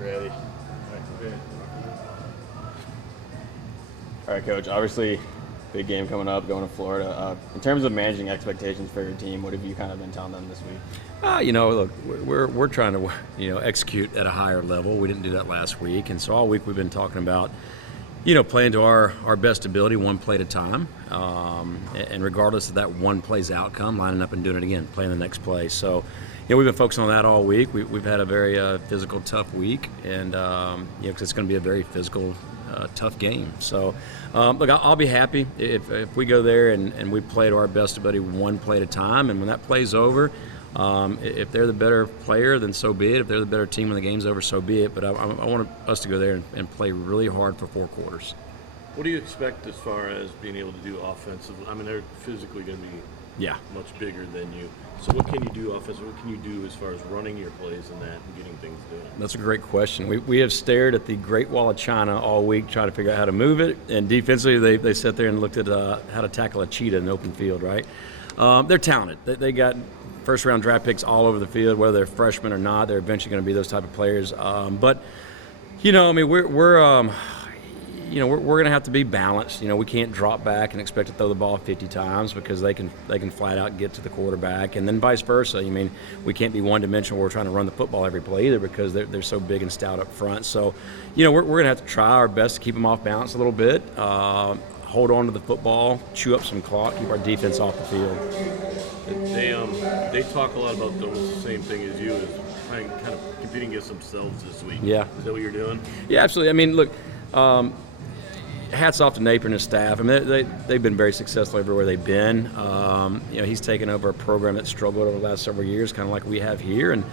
Ready. All right, Coach. Obviously, big game coming up, going to Florida. In terms of managing expectations for your team, what have you kind of been telling them this week? Look, we're trying to execute at a higher level. We didn't do that last week, and so all week we've been talking about playing to our best ability, one play at a time, and regardless of that one play's outcome, lining up and doing it again, playing the next play. So, we've been focusing on that all week. We've had a very physical, tough week, and because it's going to be a very physical, tough game. So, look, I'll be happy if we go there and we play to our best ability, one play at a time, and when that play's over, if they're the better player, then so be it. If they're the better team when the game's over, so be it. But I want us to go there and play really hard for 4 quarters. What do you expect as far as being able to do offensive? I mean, they're physically going to be much bigger than you. So what can you do offensively? What can you do as far as running your plays and that and getting things done? That's a great question. We have stared at the Great Wall of China all week trying to figure out how to move it. And defensively, they sat there and looked at how to tackle a cheetah in the open field, right? They're talented. They got first-round draft picks all over the field, whether they're freshmen or not. They're eventually going to be those type of players. But we're going to have to be balanced. We can't drop back and expect to throw the ball 50 times because they can flat out get to the quarterback, and then vice versa. We can't be one-dimensional. We're trying to run the football every play either because they're so big and stout up front. So, we're going to have to try our best to keep them off balance a little bit, hold on to the football, chew up some clock, keep our defense off the field. They talk a lot about the same thing as you, is trying kind of competing against themselves this week. Yeah. Is that what you're doing? Yeah, absolutely. Look, hats off to Napier and his staff. They've been very successful everywhere they've been. He's taken over a program that struggled over the last several years, kind of like we have here, and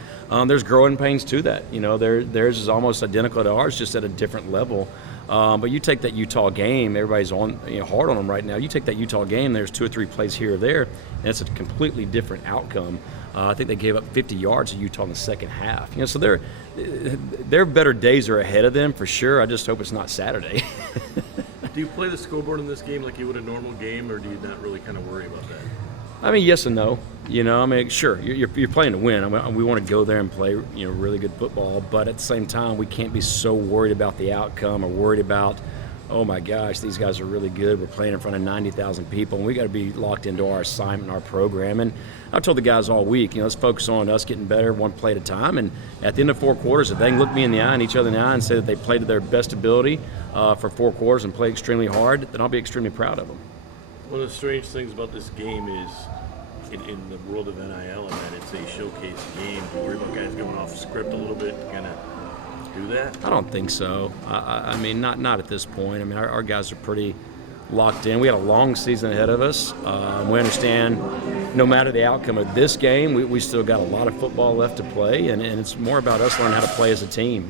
there's growing pains to that. Theirs is almost identical to ours, just at a different level. But you take that Utah game, everybody's on hard on them right now. You take that Utah game, there's 2 or 3 plays here or there, and it's a completely different outcome. I think they gave up 50 yards to Utah in the second half. So their better days are ahead of them for sure. I just hope it's not Saturday. Do you play the scoreboard in this game like you would a normal game, or do you not really kind of worry about that? Yes and no. Sure, you're playing to win. We want to go there and play, really good football. But at the same time, we can't be so worried about the outcome or worried about, oh my gosh, these guys are really good. We're playing in front of 90,000 people, and we got to be locked into our assignment, our program. And I've told the guys all week, let's focus on us getting better one play at a time. And at the end of 4 quarters, if they can look me in the eye and each other in the eye and say that they played to their best ability for 4 quarters and play extremely hard, then I'll be extremely proud of them. One of the strange things about this game is, in the world of NIL, it's a showcase game. Do you worry about guys going off script a little bit to kind of do that? I don't think so. Not at this point. Our guys are pretty locked in. We had a long season ahead of us. We understand no matter the outcome of this game, we still got a lot of football left to play, and it's more about us learning how to play as a team,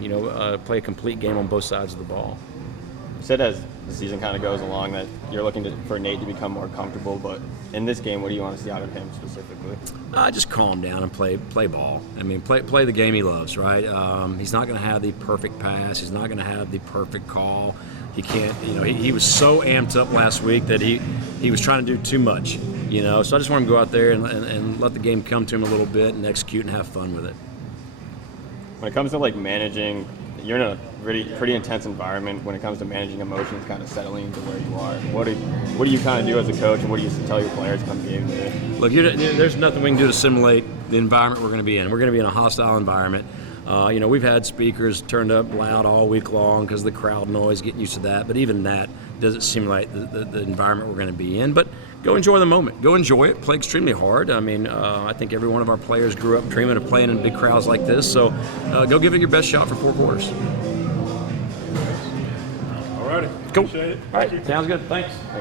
play a complete game on both sides of the ball. You said as the season kind of goes along that you're looking for Nate to become more comfortable, but in this game, what do you want to see out of him specifically? Just calm down and play ball. Play the game he loves, right? He's not going to have the perfect pass. He's not going to have the perfect call. He can't, he was so amped up last week that he was trying to do too much, So I just want him to go out there and let the game come to him a little bit and execute and have fun with it. When it comes to managing, you're in a pretty intense environment. When it comes to managing emotions, kind of settling into where you are, what do you kind of do as a coach, and what do you tell your players come to game day? Look, there's nothing we can do to simulate the environment we're going to be in. We're going to be in a hostile environment. We've had speakers turned up loud all week long because of the crowd noise, getting used to that. But even that doesn't simulate the environment we're going to be in. But go enjoy the moment. Go enjoy it. Play extremely hard. I think every one of our players grew up dreaming of playing in big crowds like this. So go give it your best shot for 4 quarters. All righty. Cool. Appreciate it. All right. Sounds good. Thanks.